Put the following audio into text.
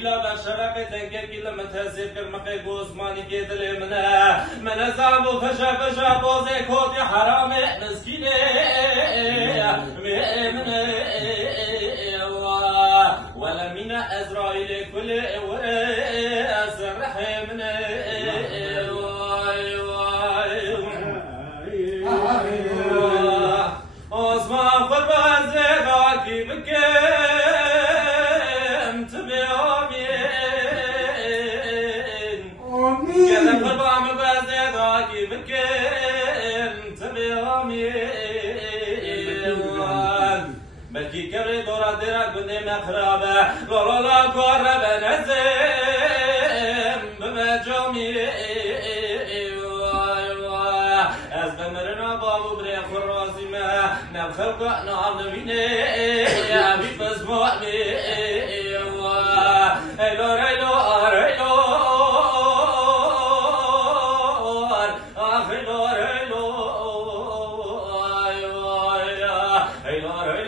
ویلا بر شرق تنگر کیل متحسب کرمقه گوزمانی که دل منه من زامو فشا فشا بوزه کود حرام مسکینه منه ولا من ازرائيل كل اسرح منه اسمع قربان زيدك بكم تبيامين كذا قربان زيدك بكم تبيامين بلكي كبري دورا ديرا قدي مخرابة لا لا قرب نزم بمجامي از بمرنا بابو بريخ الرازمة نام خلقا نام نميني أبي فزماني ايلور ايلور ايلور اخ ايلور ايلور ايلور